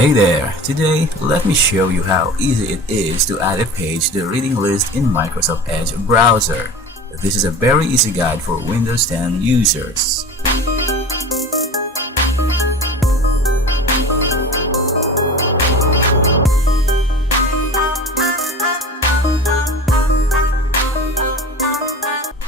Hey there! Today, let me show you how easy it is to add a page to the reading list in Microsoft Edge browser. This is a very easy guide for Windows 10 users.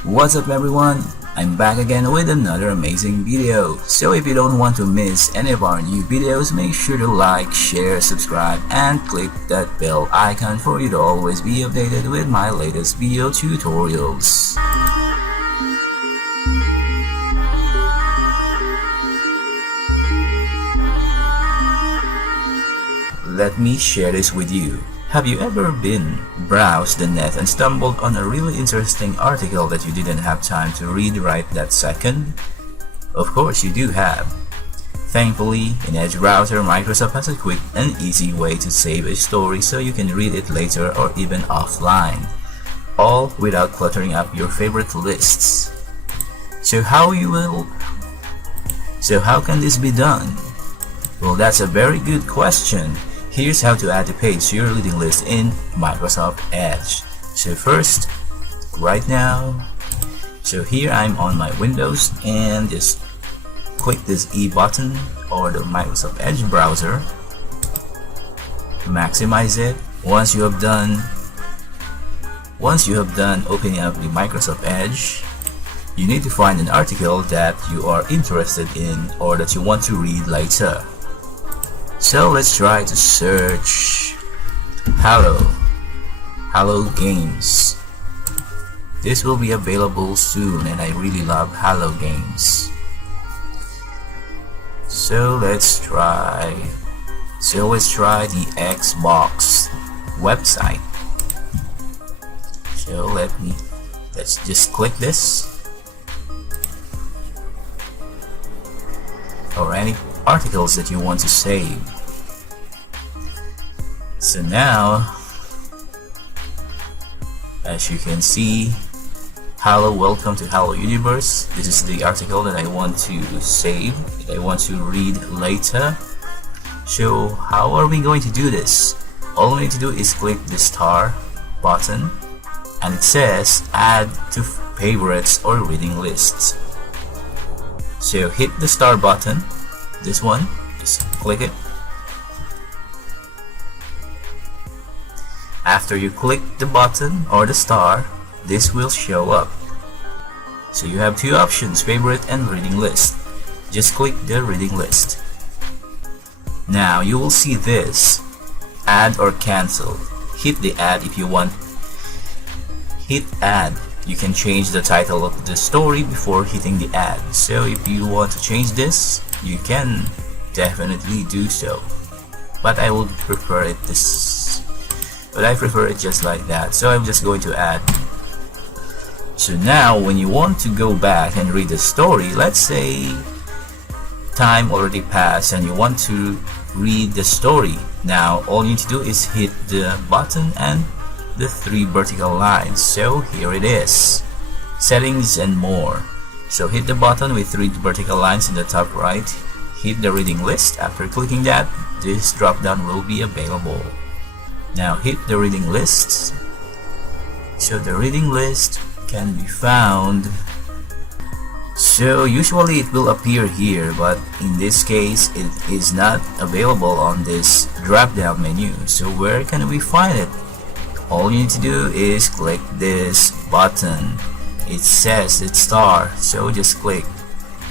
What's up everyone? I'm back again with another amazing video. So if you don't want to miss any of our new videos, make sure to like, share, subscribe, and click that bell icon for you to always be updated with my latest video tutorials. Let me share this with you. Have you ever browsed the net and stumbled on a really interesting article that you didn't have time to read right that second? Of course you do have. Thankfully, in Edge browser, Microsoft has a quick and easy way to save a story so you can read it later or even offline, all without cluttering up your favorite lists. So how can this be done? Well, that's a very good question. Here's how to add a page to your reading list in Microsoft Edge. So first, right now, so here I'm on my Windows and just click this E button or the Microsoft Edge browser. Maximize it. Once you have done opening up the Microsoft Edge, you need to find an article that you are interested in or that you want to read later. So let's try to search Halo games. This will be available soon and I really love Halo games. So let's try the Xbox website. So let's just click this, or any articles that you want to save. So now, as you can see, Hello, welcome to Hello Universe. This is the article that I want to save, that I want to read later. So how are we going to do this? All we need to do is click the star button and it says add to favorites or reading lists. So hit the star button, this one, just click it. After you click the button or the star, this will show up. So you have two options, favorite and reading list. Just click the reading list. Now you will see this, add or cancel. Hit the add if you want. Hit add. You can change the title of the story before hitting the add. So if you want to change this, you can definitely do so. But I would prefer it I prefer it just like that. So I'm just going to add. So now when you want to go back and read the story, let's say time already passed and you want to read the story. Now all you need to do is hit the button and the three vertical lines. So here it is, settings and more. So hit the button with three vertical lines in the top right, hit the reading list. After clicking that, this drop down will be available. Now hit the reading list. So the reading list can be found, so usually it will appear here, but in this case it is not available on this drop down menu. So where can we find it? All you need to do is click this button. It says it's star, so just click.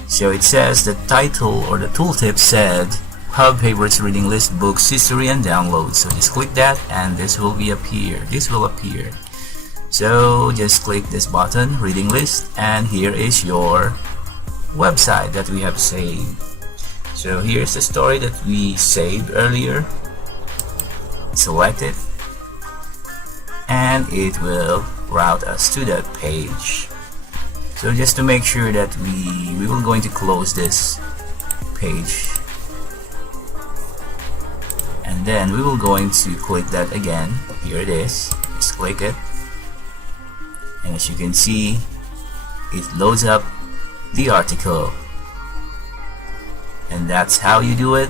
So it says the title or the tooltip said Hub Favorites Reading List, Books, History, and Downloads. So just click that and this will appear. So just click this button, reading list, and here is your website that we have saved. So here's the story that we saved earlier. Select it and it will route us to that page. So just to make sure that we will going to close this page, and then we will going to click that again. Here it is, just click it, and as you can see, it loads up the article. And that's how you do it.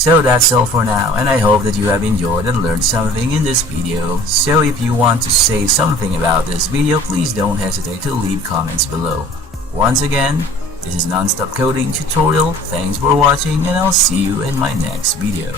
So that's all for now, and I hope that you have enjoyed and learned something in this video. So if you want to say something about this video, please don't hesitate to leave comments below. Once again, this is Nonstop Coding Tutorial. Thanks for watching, and I'll see you in my next video.